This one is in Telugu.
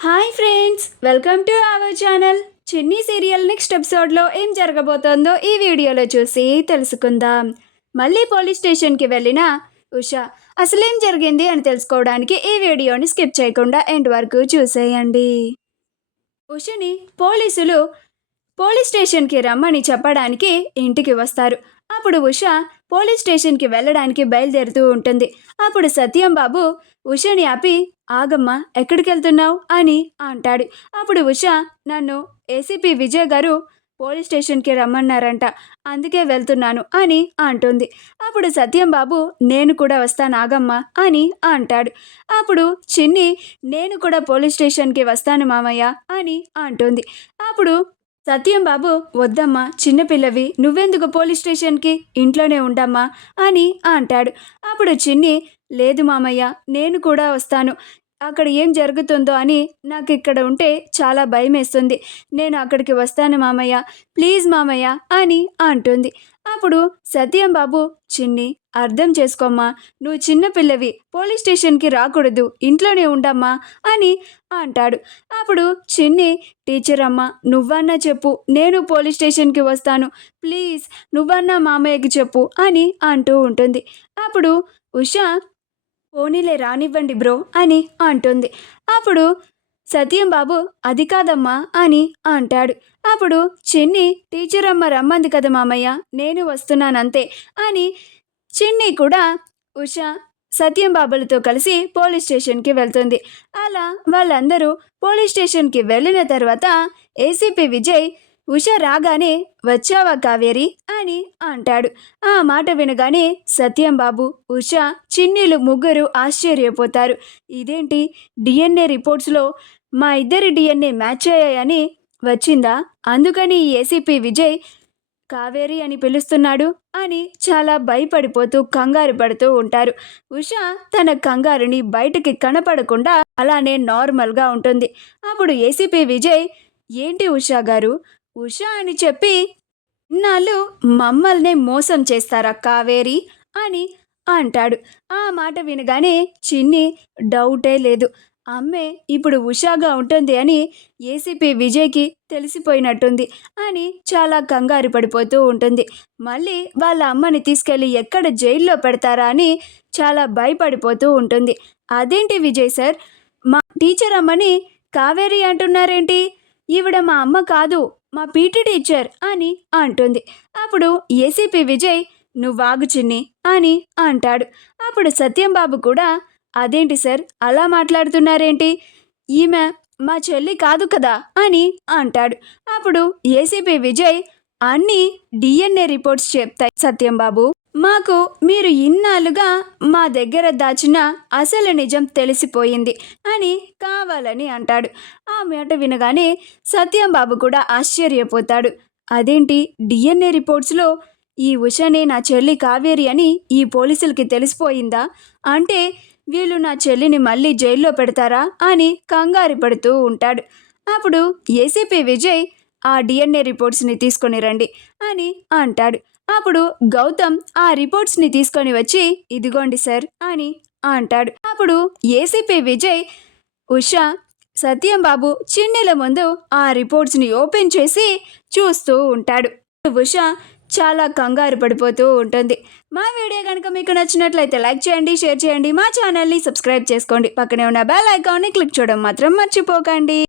Hi friends, welcome to our channel. చిన్ని సీరియల్ నెక్స్ట్ ఎపిసోడ్లో ఏం జరగబోతోందో ఈ వీడియోలో చూసి తెలుసుకుందాం. మళ్ళీ పోలీస్ స్టేషన్కి వెళ్ళిన ఉషా అసలేం జరిగింది అని తెలుసుకోవడానికి ఈ వీడియోని స్కిప్ చేయకుండా ఎండ్ వరకు చూసేయండి. ఉషని పోలీసులు పోలీస్ స్టేషన్కి రమ్మని చెప్పడానికి ఇంటికి వస్తారు. అప్పుడు ఉష పోలీస్ స్టేషన్కి వెళ్ళడానికి బయలుదేరుతూ ఉంటుంది. అప్పుడు సత్యం బాబు ఉషని ఆపి, ఆగమ్మా, ఎక్కడికి వెళ్తున్నావు అని అంటాడు. అప్పుడు ఉష, నన్ను ఏసీపీ విజయ్ గారు పోలీస్ స్టేషన్కి రమ్మన్నారంట, అందుకే వెళ్తున్నాను అని అంటుంది. అప్పుడు సత్యం బాబు, నేను కూడా వస్తాను ఆగమ్మా అని అంటాడు. అప్పుడు చిన్ని, నేను కూడా పోలీస్ స్టేషన్కి వస్తాను మామయ్య అని అంటుంది. అప్పుడు సత్యం బాబు, వద్దమ్మా, చిన్నపిల్లవి, నువ్వెందుకు పోలీస్ స్టేషన్కి, ఇంట్లోనే ఉండమ్మా అని అంటాడు. అప్పుడు చిన్ని, లేదు మామయ్య, నేను కూడా వస్తాను, అక్కడ ఏం జరుగుతుందో అని నాకు ఇక్కడ ఉంటే చాలా భయం వేస్తుంది, నేను అక్కడికి వస్తాను మామయ్య, ప్లీజ్ మామయ్య అని అంటుంది. అప్పుడు సత్యం బాబు, చిన్ని, అర్థం చేసుకోమ్మా, నువ్వు చిన్నపిల్లవి, పోలీస్ స్టేషన్కి రాకూడదు, ఇంట్లోనే ఉండమ్మా అని అంటాడు. అప్పుడు చిన్ని, టీచర్ అమ్మ, నువ్వన్నా చెప్పు, నేను పోలీస్ స్టేషన్కి వస్తాను, ప్లీజ్ నువ్వన్నా మామయ్యకి చెప్పు అని అంటూ ఉంటుంది. అప్పుడు ఉషా, పోనీలే రానివ్వండి బ్రో అని అంటుంది. అప్పుడు సత్యం బాబు, అది కాదమ్మా అని అంటాడు. అప్పుడు చిన్ని, టీచర్ అమ్మ రమ్మంది కదా మామయ్య, నేను వస్తున్నానంతే అని చిన్ని కూడా ఉష సత్యం బాబులతో కలిసి పోలీస్ స్టేషన్కి వెళ్తుంది. అలా వాళ్ళందరూ పోలీస్ స్టేషన్కి వెళ్ళిన తర్వాత ఏసీపీ విజయ్ ఉష రాగానే, వచ్చావా కావేరి అని అంటాడు. ఆ మాట వినగానే సత్యం బాబు, ఉష, చిన్నీలు ముగ్గురు ఆశ్చర్యపోతారు. ఇదేంటి, డిఎన్ఏ రిపోర్ట్స్లో మా ఇద్దరి డిఎన్ఏ మ్యాచ్ అయ్యాయని వచ్చిందా, అందుకని ఈ ఏసీపీ విజయ్ కావేరి అని పిలుస్తున్నాడు అని చాలా భయపడిపోతూ కంగారు పడుతూ ఉంటారు. ఉష తన కంగారుని బయటికి కనపడకుండా అలానే నార్మల్గా ఉంటుంది. అప్పుడు ఏసీపీ విజయ్, ఏంటి ఉషా గారు, ఉష అని చెప్పి ఇన్నాళ్ళు మమ్మల్నే మోసం చేస్తారా కావేరి అని అంటాడు. ఆ మాట వినగానే చిన్ని, డౌటే లేదు, అమ్మే ఇప్పుడు ఉషాగా ఉంటుంది అని ఏసీపీ విజయ్కి తెలిసిపోయినట్టుంది అని చాలా కంగారు పడిపోతూ ఉంటుంది. మళ్ళీ వాళ్ళ అమ్మని తీసుకెళ్ళి ఎక్కడ జైల్లో పెడతారా అని చాలా భయపడిపోతూ ఉంటుంది. అదేంటి విజయ్ సార్, మా టీచర్ అమ్మని కావేరి అంటున్నారేంటి, ఈవిడ మా అమ్మ కాదు, మా పీటీ టీచర్ అని అంటుంది. అప్పుడు ఏసీపీ విజయ్, నువ్వాగు చిన్ని అని అంటాడు. అప్పుడు సత్యం బాబు కూడా, అదేంటి సార్ అలా మాట్లాడుతున్నారేంటి, ఈమె మా చెల్లి కాదు కదా అని అంటాడు. అప్పుడు ఏసీపీ విజయ్, అన్నీ డిఎన్ఏ రిపోర్ట్స్ చెప్తాయి సత్యం బాబు, మాకు మీరు ఇన్నాళ్ళుగా మా దగ్గర దాచిన అసలు నిజం తెలిసిపోయింది అని కావాలని అంటాడు. ఆ మాట వినగానే సత్యం బాబు కూడా ఆశ్చర్యపోతాడు. అదేంటి, డిఎన్ఏ రిపోర్ట్స్లో ఈ ఉషనే నా చెల్లి కావేరి అని ఈ పోలీసులకి తెలిసిపోయిందా, అంటే వీళ్ళు నా చెల్లిని మళ్ళీ జైల్లో పెడతారా అని కంగారు పడుతూ ఉంటాడు. అప్పుడు ఏసీపీ విజయ్, ఆ డిఎన్ఏ రిపోర్ట్స్ని తీసుకొని రండి అని అంటాడు. అప్పుడు గౌతమ్ ఆ రిపోర్ట్స్ని తీసుకొని వచ్చి, ఇదిగోండి సార్ అని అంటాడు. అప్పుడు ఏసీపీ విజయ్, ఉష, సత్యం బాబు చిన్నెల ముందు ఆ రిపోర్ట్స్ని ఓపెన్ చేసి చూస్తూ ఉంటాడు. ఉష చాలా కంగారు పడిపోతూ ఉంటుంది. మా వీడియో కనుక మీకు నచ్చినట్లయితే లైక్ చేయండి, షేర్ చేయండి, మా ఛానల్ని సబ్స్క్రైబ్ చేసుకోండి, పక్కనే ఉన్న బెల్ ఐకాన్ని క్లిక్ చేయడం మాత్రం మర్చిపోకండి.